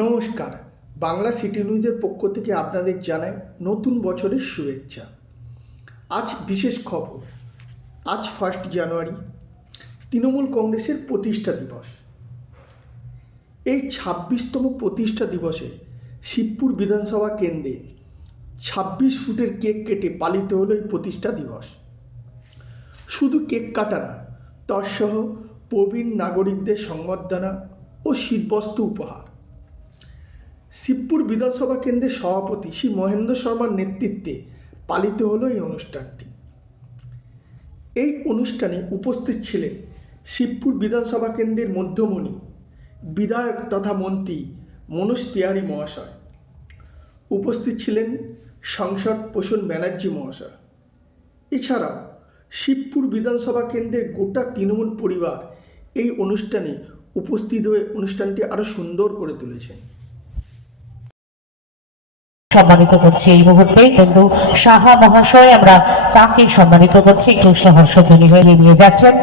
নমস্কার, বাংলা সিটি নিউজের পক্ষ থেকে আপনাদের জানাই নতুন বছরের শুভেচ্ছা। আজ বিশেষ খবর। আজ 1 জানুয়ারি তৃণমূল কংগ্রেসের প্রতিষ্ঠা দিবস। এই 26তম প্রতিষ্ঠা দিবসে শিবপুর বিধানসভা কেন্দ্রে 26 ফুটের কেক কেটে পালিত হলো এই প্রতিষ্ঠা দিবস। শুধু কেক কাটা না, তৎসহ প্রবীণ নাগরিকদের সংবর্ধনা ও শীতবস্ত্র উপহার। শিবপুর বিধানসভা কেন্দ্রের সভাপতি শ্রী মহেন্দ্র শর্মার নেতৃত্বে পালিত হলো এই অনুষ্ঠানটি। এই অনুষ্ঠানে উপস্থিত ছিলেন শিবপুর বিধানসভা কেন্দ্রের মধ্যমণি বিধায়ক তথা মন্ত্রী মনোজ তিওয়ারি মহাশয়। উপস্থিত ছিলেন সাংসদ প্রসূন ব্যানার্জি মহাশয়। এছাড়াও শিবপুর বিধানসভা কেন্দ্রের গোটা তৃণমূল পরিবার এই অনুষ্ঠানে উপস্থিত হয়ে অনুষ্ঠানটি আরও সুন্দর করে তুলেছেন। সম্মানিত করছি এই মুহূর্তে কিন্তু সাহা মহাশয়, আমরা তাকে সম্মানিত করছি। কৃষ্ণ হর্ষধ্বনি হয়ে নিয়ে যাচ্ছেন।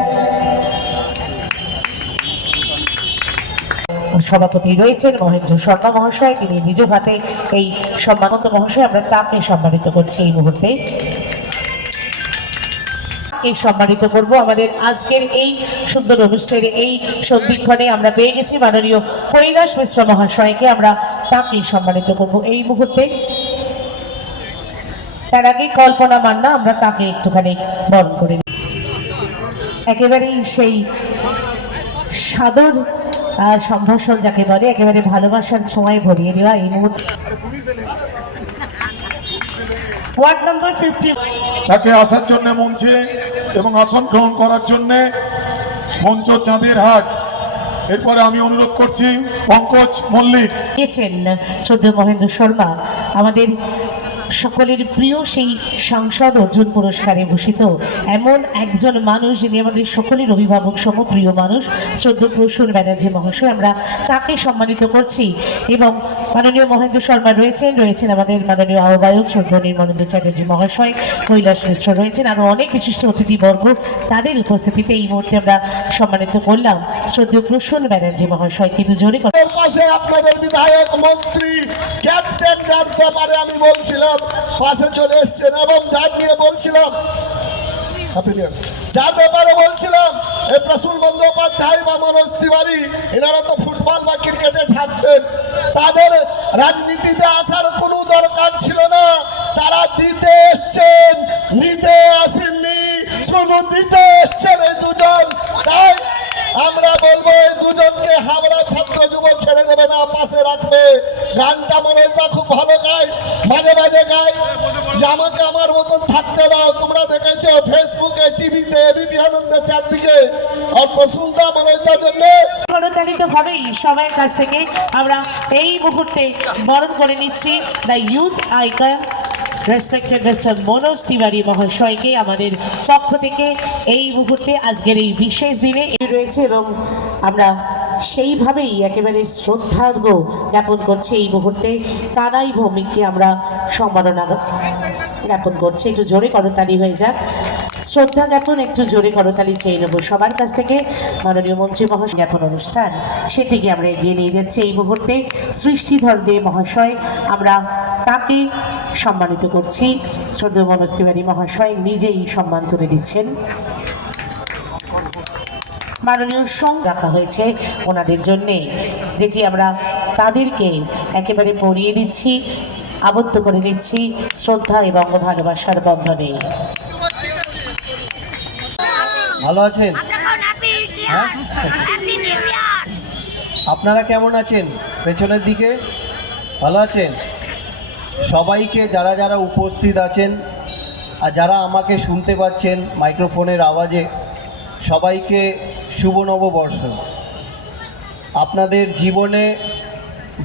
সভাপতি রয়েছেন মহেন্দ্র শর্মা মহাশয়, তিনি নিজ হাতে এই সম্মানিত মহাশয়, আমরা তাকে সম্মানিত করছি এই মুহূর্তে। এই সম্মানিত করব আমাদের আজকের এই সুন্দর অনুষ্ঠানে। এই সন্ধিক্ষণে আমরা পেয়ে গেছি মাননীয় কৈলাস মিশ্র মহাশয়কে, আমরা তাকে সম্মানিত করব এই মুহূর্তে। তার আগে কল্পনা মান্না, আমরা তাকে একটুখানি বরণ করে নিই। একেবারেই সেই সাদর সম্ভাষণ যাকে বলে, একেবারে ভালোবাসার ছোঁয়ায় ভরিয়ে দেওয়া এই মুহূর্তে। ওয়ার্ড নম্বর 50 তাকে আসার জন্য মঞ্চে এবং আসন গ্রহণ করার জন্য মঞ্চ চাঁদের হাট। এরপরে আমি অনুরোধ করছি পঙ্কজ মল্লিক। দিয়েছেন শ্রদ্ধেয় মহেন্দ্র শর্মা, আমাদের সকলের প্রিয় সেই সাংসদ অর্জুন পুরস্কারে ভূষিত এমন একজন মানুষ, যিনি আমাদের সকলের অভিভাবক সম প্রিয় মানুষ, শ্রদ্ধেয় প্রসূন ব্যানার্জি মহাশয়, আমরা তাকে সম্মানিত করছি। এবং মাননীয় মহেন্দ্র শর্মা রয়েছেন আমাদের মাননীয় আহ্বায়ক শ্রদ্ধেয় নির্মলেন্দু চ্যাটার্জি মহাশয়, কৈলাস মিশ্র রয়েছেন, আরও অনেক বিশিষ্ট অতিথিবর্গ। তাদের উপস্থিতিতে এই মুহূর্তে আমরা সম্মানিত করলাম শ্রদ্ধেয় প্রসূন ব্যানার্জি মহাশয়। কিন্তু জোরে পাশে আপনাদের বিধায়ক মন্ত্রী ক্যাপ্টেন যার ব্যাপারে আমি বলছিলাম পাশে চলে এসছেন, এবং যার নিয়ে বলছিলাম যার ব্যাপারে বলছিলাম এই প্রসূন বন্দ্যোপাধ্যায় বা মনোজ তিওয়ারি, এনারা তো ফুটবল বা ক্রিকেটে থাকতেন, তাদের রাজনীতিতে আসার কোনো দরকার ছিল না। তারা দিতে এসছেন, নিতে আসেননি, শুধু দিতে এসছেন এই দুজন। তাই আমরা বলবো এই দুজনকে হাবড়া ছাত্র যুব ছেড়ে দেবে না, পাশে রাখবে। গানটা মনোজদা খুব ভালো গায়, মাঝে মাঝে গায় যে আমাকে আমার মতন থাকতে দাও। তোমরা দেখেছো ফেসবুকে, টিভিতে, এবিপি আনন্দের চারদিকে। আর প্রসূনদা মনোজদার জন্য করতালিত হবেই। সবার কাছ থেকে আমরা এই মুহূর্তে বরণ করে নিচ্ছি the youth icon respected mister Manoj Tiwari মহাশয়কে আমাদের পক্ষ থেকে এই মুহূর্তে আজকের এই বিশেষ দিনে রয়েছে, এবং আমরা সেইভাবেই একেবারে শ্রদ্ধার্ঘ জ্ঞাপন করছি এই মুহূর্তে কানাই ভৌমিককে আমরা সম্মাননা জ্ঞাপন করছি। একটু জোরে করতালি হয়ে যাক, শ্রদ্ধা জ্ঞাপন একটু জোরে করতালি চেয়ে নেব সবার কাছ থেকে। মাননীয় মন্ত্রী মহাশয় জ্ঞাপন অনুষ্ঠান, সেটিকে আমরা এগিয়ে নিয়ে যাচ্ছি এই মুহূর্তে। সৃষ্টিধর দে মহাশয়, আমরা তাকে সম্মানিত করছি। শ্রদ্ধেয় মনোজ তিওয়ারি মহাশয় নিজেই সম্মান তুলে দিচ্ছেন। মাননীয় সং রাখা হয়েছে ওনাদের জন্যে, যেটি আমরা তাদেরকে একেবারে পরিয়ে দিচ্ছি, আবদ্ধ করে দিচ্ছি শ্রদ্ধা এবং ভালোবাসার বন্ধনে। ভালো আছেন? হ্যাঁ, আপনারা কেমন আছেন? পেছনের দিকে ভালো আছেন? সবাইকে যারা যারা উপস্থিত আছেন আর যারা আমাকে শুনতে পাচ্ছেন মাইক্রোফোনের আওয়াজে, সবাইকে শুভ নববর্ষ। আপনাদের জীবনে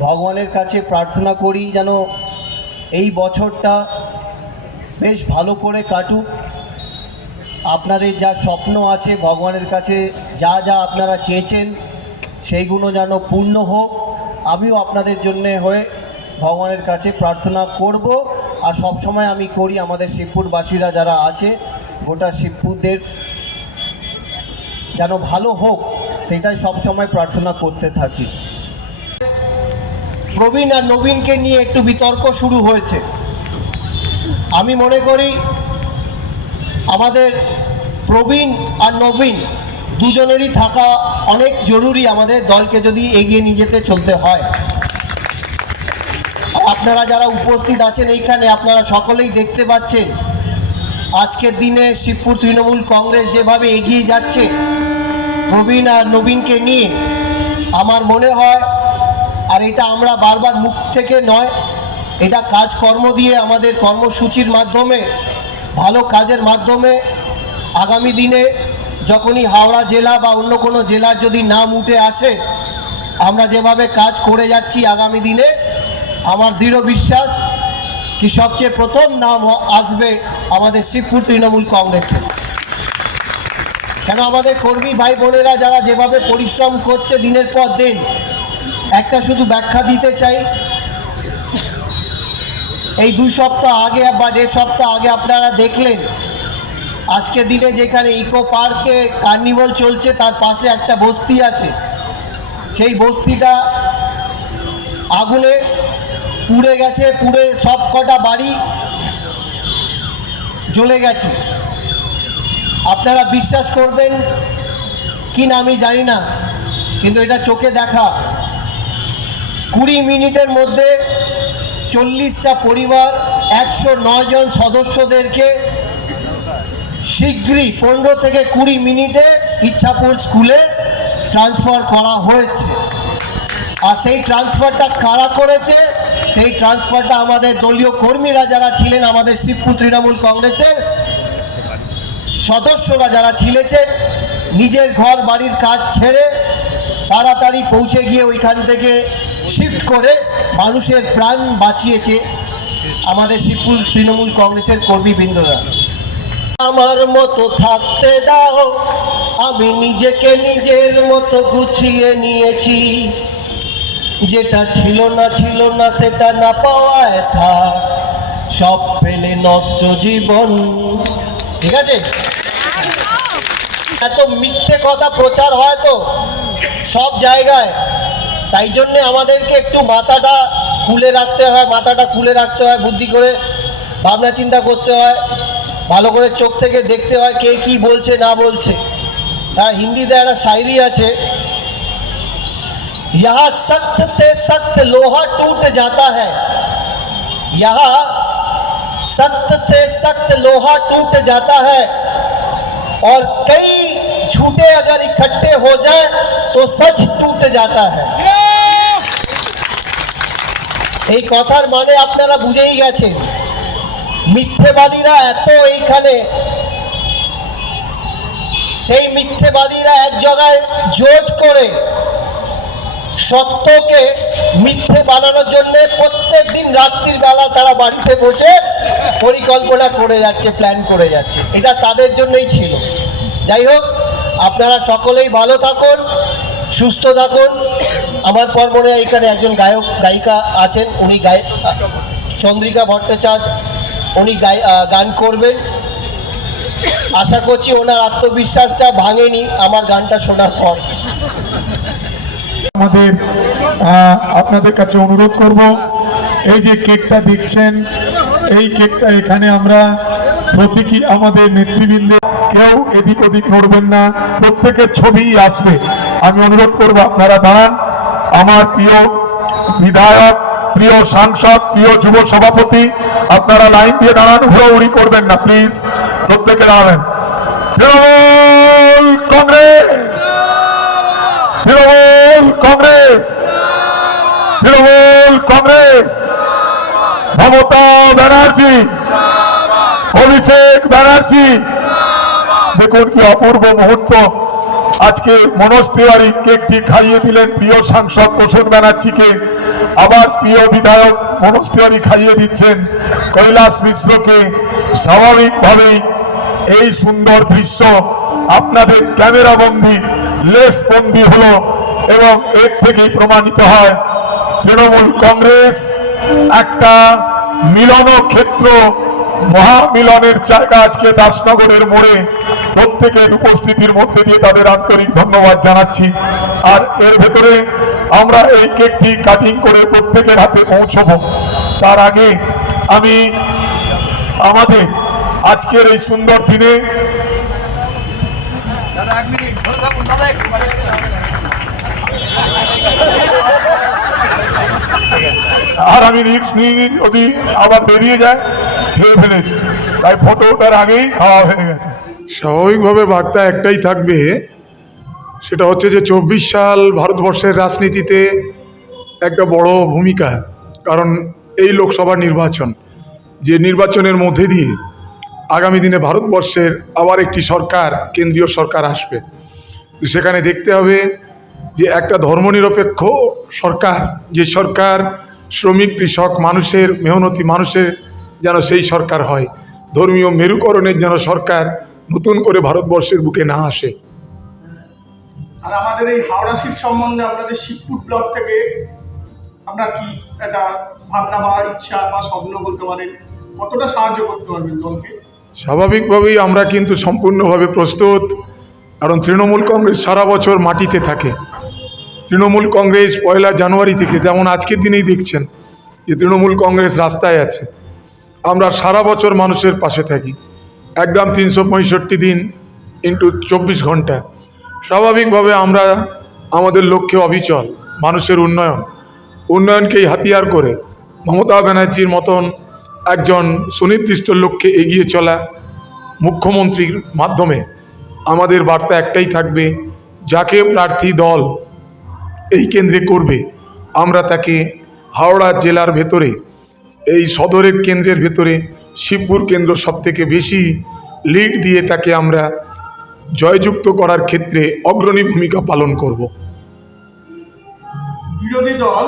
ভগবানের কাছে প্রার্থনা করি যেন এই বছরটা বেশ ভালো করে কাটুক। আপনাদের যা স্বপ্ন আছে ভগবানের কাছে, যা যা আপনারা চেয়েছেন সেইগুলো যেন পূর্ণ হোক। আমিও আপনাদের জন্যে হয়ে ভগবানের কাছে প্রার্থনা করব, আর সব সময় আমি করি। আমাদের শিবপুরবাসীরা যারা আছে, গোটা শিবপুরদের যেন ভালো হোক, সেটাই সব সময় প্রার্থনা করতে থাকি। প্রবীণ আর নবীনকে নিয়ে একটু বিতর্ক শুরু হয়েছে। আমি মনে করি আমাদের প্রবীণ আর নবীন দুজনেরই থাকা অনেক জরুরি আমাদের দলকে যদি এগিয়ে নিয়ে যেতে চলতে হয়। আপনারা যারা উপস্থিত আছেন এইখানে, আপনারা সকলেই দেখতে পাচ্ছেন আজকের দিনে শিবপুর তৃণমূল কংগ্রেস যেভাবে এগিয়ে যাচ্ছে প্রবীণ আর নবীনকে নিয়ে। আমার মনে হয়, আর এটা আমরা বারবার মুখ থেকে নয়, এটা কাজকর্ম দিয়ে আমাদের কর্মসূচির মাধ্যমে, ভালো কাজের মাধ্যমে আগামী দিনে যখনই হাওড়া জেলা বা অন্য কোনো জেলার যদি নাম উঠে আসে, আমরা যেভাবে কাজ করে যাচ্ছি আগামী দিনে, আমার দৃঢ় বিশ্বাস কি সবচেয়ে প্রথম নাম আসবে আমাদের শিবপুর তৃণমূল কংগ্রেসের। কেন আমাদের কর্মী ভাই বোনেরা যারা যেভাবে পরিশ্রম করছে দিনের পর দিন, একটা শুধু ব্যাখ্যা দিতে চাই। এই 2 সপ্তাহ আগে বা 1.5 সপ্তাহ আগে আপনারা দেখলেন আজকের দিনে যেখানে ইকো পার্কে কার্নিভাল চলছে তার পাশে একটা বস্তি আছে, সেই বস্তিটা আগুনে পুড়ে গেছে, পুড়ে সব কটা বাড়ি জ্বলে গেছে। আপনারা বিশ্বাস করবেন কি না আমি জানি না, কিন্তু এটা চোখে দেখা। 20 মিনিটের মধ্যে 40টা পরিবার 109 জন সদস্যদেরকে শীঘ্রই 15 থেকে 20 মিনিটে ইচ্ছাপুর স্কুলে ট্রান্সফার করা হয়েছে। আর সেই ট্রান্সফারটা কারা করেছে? সেই ট্রান্সফারটা আমাদের দলীয় কর্মীরা যারা ছিলেন, আমাদের শিবপুর তৃণমূল কংগ্রেসের সদস্যরা যারা ছিলেছেন, নিজের ঘর বাড়ির কাজ ছেড়ে তাড়াতাড়ি পৌঁছে গিয়ে ওইখান থেকে শিফট করে মানুষের প্রাণ বাঁচিয়েছে আমাদের শিবপুর তৃণমূল কংগ্রেসের কর্মীবৃন্দরা। আমার মতো থাকতে দাও, আমি নিজেকে নিজের মতো গুছিয়ে নিয়েছি, যেটা ছিল না সেটা না পাওয়ায় থাক, সব পেলে নষ্ট জীবন। ঠিক আছে, এত মিথ্যে কথা প্রচার হয় তো সব জায়গায়, তাই জন্যে আমাদেরকে একটু মাথাটা খুলে রাখতে হয়, বুদ্ধি করে ভাবনা চিন্তা করতে হয়, ভালো করে চোখ থেকে দেখতে হয় কে কি বলছে না বলছে। তার হিন্দিতে একটা শায়রি আছে, यहाँ सख्त से सख्त लोहा टूट जाता है, यहाँ सख्त से सख्त लोहा टूट जाता है, और कई झूठे अगर इकट्ठे हो जाए तो सच टूट जाता है। এই কথার মানে আপনারা বুঝেই গেছেন। মিথ্যেবাদীরা এত এইখানে, সেই মিথ্যেবাদীরা এক জায়গায় জোট করে সত্যকে মিথ্যে বানানোর জন্য প্রত্যেক দিন রাত্রির বেলা তারা বাড়িতে বসে পরিকল্পনা করে যাচ্ছে, প্ল্যান করে যাচ্ছে। এটা তাদের জন্যই ছিল। যাই হোক, আপনারা সকলেই ভালো থাকুন, সুস্থ থাকুন। আমার পর মনে হয় এখানে একজন গায়িকা আছেন, উনি চন্দ্রিকা ভট্টাচার্য, উনি গান করবেন। আশা করছি ওনার আত্মবিশ্বাসটা ভাঙেনি আমার গানটা শোনার পর। আমাদের আপনাদের কাছে অনুরোধ করব, এই যে কেকটা দেখছেন, এই কেকটা এখানে আমরা প্রতীকী আমাদের নেতৃবৃন্দে, কেউ এদিক ওদিক নড়বেন না, প্রত্যেকের ছবি আসবে। আমি অনুরোধ করব আপনারা দাঁড়ান। আমার প্রিয় বিধায়ক, প্রিয় সাংসদ, প্রিয় যুব সভাপতি, আপনারা লাইন দিয়ে দাঁড়ান, হুড়োহুড়ি করবেন না প্লিজ, প্রত্যেকে দাঁড়াবেন। তৃণমূল কংগ্রেস, তৃণমূল কংগ্রেস, তৃণমূল কংগ্রেস, মমতা ব্যানার্জি, অভিষেক ব্যানার্জি। দেখুন কি অপূর্ব মুহূর্ত। আজকে মনোজ তিওয়ারি কেকটি খাইয়ে দিলেন প্রিয় সাংসদ প্রসূন ব্যানার্জিকে, আবার প্রিয় বিধায়ক মনোজ তিওয়ারি খাইয়ে দিচ্ছেন কৈলাস মিশ্রকে। স্বাভাবিকভাবেই এই সুন্দর দৃশ্য আপনাদের ক্যামেরা বন্দী, লেস বন্দী হলো, এবং এর থেকেই প্রমাণিত হয় তৃণমূল কংগ্রেস একটা মিলন ক্ষেত্র, মহামিলনের জায়গা। আজকে দাসনগরের মোড়ে প্রত্যেকের উপস্থিতির মধ্যে দিয়ে তাদের আন্তরিক ধন্যবাদ জানাচ্ছি। আর এর ভেতরে আমরা এই কেকটি কাটিং করে প্রত্যেকের হাতে পৌঁছবো। তার আগে আমি আমাদের আজকের এই সুন্দর দিনে আর আমি রিস্ক নিয়ে যদি আবার বেরিয়ে যায় খেয়ে ফেলেছি, তাই ফটো ওঠার আগেই খাওয়া হয়ে গেছে। স্বাভাবিকভাবে বার্তা একটাই থাকবে, সেটা হচ্ছে যে 24 সাল ভারতবর্ষের রাজনীতিতে একটা বড় ভূমিকা। কারণ এই লোকসভা নির্বাচন, যে নির্বাচনের মধ্যে দিয়ে আগামী দিনে ভারতবর্ষের আবার একটি সরকার, কেন্দ্রীয় সরকার আসবে। সেখানে দেখতে হবে যে একটা ধর্মনিরপেক্ষ সরকার, যে সরকার শ্রমিক, কৃষক, মানুষের, মেহনতি মানুষের যেন সেই সরকার হয়। ধর্মীয় মেরুকরণের যেন সরকার নতুন করে ভারতবর্ষের বুকে না আসে। আর আমাদের এই হাওড়া সিট সম্বন্ধে আপনাদের শিবপুর ব্লক থেকে আপনার কি একটা ভাবনা বা ইচ্ছা বা স্বপ্ন বলতে পারেন, কতটা সাহায্য করতে পারবেন দলকে? স্বাভাবিকভাবেই আমরা কিন্তু সম্পূর্ণভাবে প্রস্তুত। কারণ তৃণমূল কংগ্রেস সারা বছর মাটিতে থাকে। তৃণমূল কংগ্রেস 1 জানুয়ারি থেকে, যেমন আজকের দিনেই দেখছেন যে তৃণমূল কংগ্রেস রাস্তায় আছে। আমরা সারা বছর মানুষের পাশে থাকি, একদম 365 দিন ইন্টু 24 ঘন্টা। স্বাভাবিকভাবে আমরা আমাদের লক্ষ্যে অবিচল, মানুষের উন্নয়নকেই হাতিয়ার করে মমতা ব্যানার্জির মতন একজন সুনির্দিষ্ট লক্ষ্যে এগিয়ে চলা মুখ্যমন্ত্রীর মাধ্যমে আমাদের বার্তা একটাই থাকবে, যাকে প্রার্থী দল এই কেন্দ্রে করবে আমরা তাকে হাওড়া জেলার ভেতরে, এই সদরের কেন্দ্রের ভেতরে শিবপুর কেন্দ্র সবথেকে বেশি লিড দিয়ে তাকে আমরা জয়যুক্ত করার ক্ষেত্রে অগ্রণী ভূমিকা পালন করব। বিরোধী দল,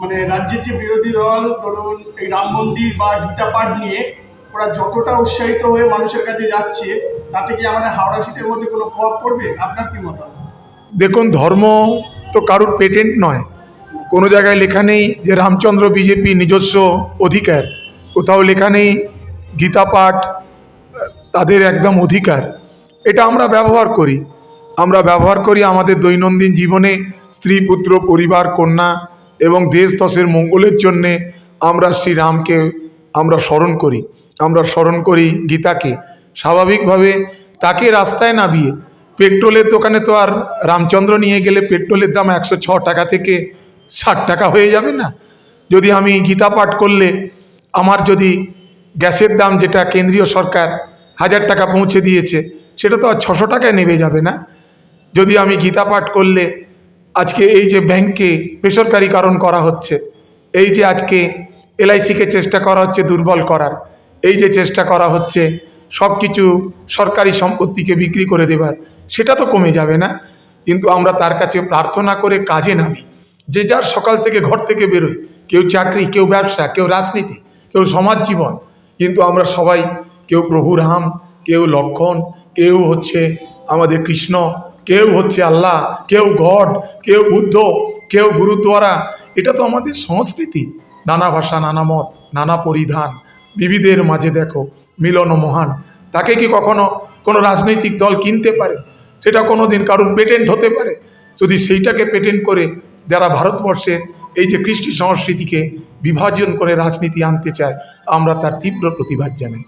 মানে রাজ্যের যে বিরোধী দল, ধরুন এই রাম মন্দির বা গীতা পাঠ নিয়ে ওরা যতটা উৎসাহিত হয়ে মানুষের কাছে যাচ্ছে, তাতে কি আমাদের হাওড়া সিটের মধ্যে কোনো প্রভাব পড়বে? আপনার কি মতামত? দেখুন, ধর্ম তো কারুর পেটেন্ট নয়। কোনো জায়গায় লেখা নেই যে রামচন্দ্র বিজেপি নিজস্ব অধিকার, কোথাও লেখা নেই গীতা পাঠ তাদের একদম অধিকার। এটা আমরা ব্যবহার করি আমাদের দৈনন্দিন জীবনে। স্ত্রী, পুত্র, পরিবার, কন্যা এবং দেশ দশের মঙ্গলের জন্যে আমরা শ্রীরামকে আমরা স্মরণ করি গীতাকে। স্বাভাবিকভাবে তাকে রাস্তায় নামিয়ে পেট্রোলের দোকানে তো আর রামচন্দ্র নিয়ে গেলে পেট্রোলের দাম 106 টাকা থেকে 60 টাকা হয়ে যাবে না? যদি আমি গীতা পাঠ করলে আমার যদি গ্যাসের দাম, যেটা কেন্দ্রীয় সরকার 1000 টাকা পৌঁছে দিয়েছে, সেটা তো আর 600 টাকায় নেমে যাবে না? যদি আমি গীতা পাঠ করলে আজকে এই যে ব্যাংককে বেসরকারীকরণ করা হচ্ছে, এই যে আজকে LICকে চেষ্টা করা হচ্ছে দুর্বল করার, এই যে চেষ্টা করা হচ্ছে সব কিছু সরকারি সম্পত্তিকে বিক্রি করে দেবার, সেটা তো কমে যাবে না। কিন্তু আমরা তার কাছে প্রার্থনা করে কাজে নামি। যে যার সকাল থেকে ঘর থেকে বেরোয়, কেউ চাকরি, কেউ ব্যবসা, কেউ রাজনীতি, কেউ সমাজ জীবন, কিন্তু আমরা সবাই, কেউ প্রভু রাম, কেউ লক্ষণ, কেউ হচ্ছে আমাদের কৃষ্ণ, কেউ হচ্ছে আল্লাহ, কেউ গড, কেউ বুদ্ধ, কেউ গুরুদ্বারা। এটা তো আমাদের সংস্কৃতি। নানা ভাষা, নানা মত, নানা পরিধান, বিবিধের মাঝে দেখো মিলন মহান। তাকে কি কখনো কোনো রাজনৈতিক দল কিনতে পারে? সেটা কোনো দিন কারুর পেটেন্ট হতে পারে। যদি সেইটাকে পেটেন্ট করে যারা ভারতবর্ষের এই যে কৃষ্টি সংস্কৃতিকে বিভাজন করে রাজনীতি আনতে চায়, আমরা তার তীব্র প্রতিবাদ জানাই।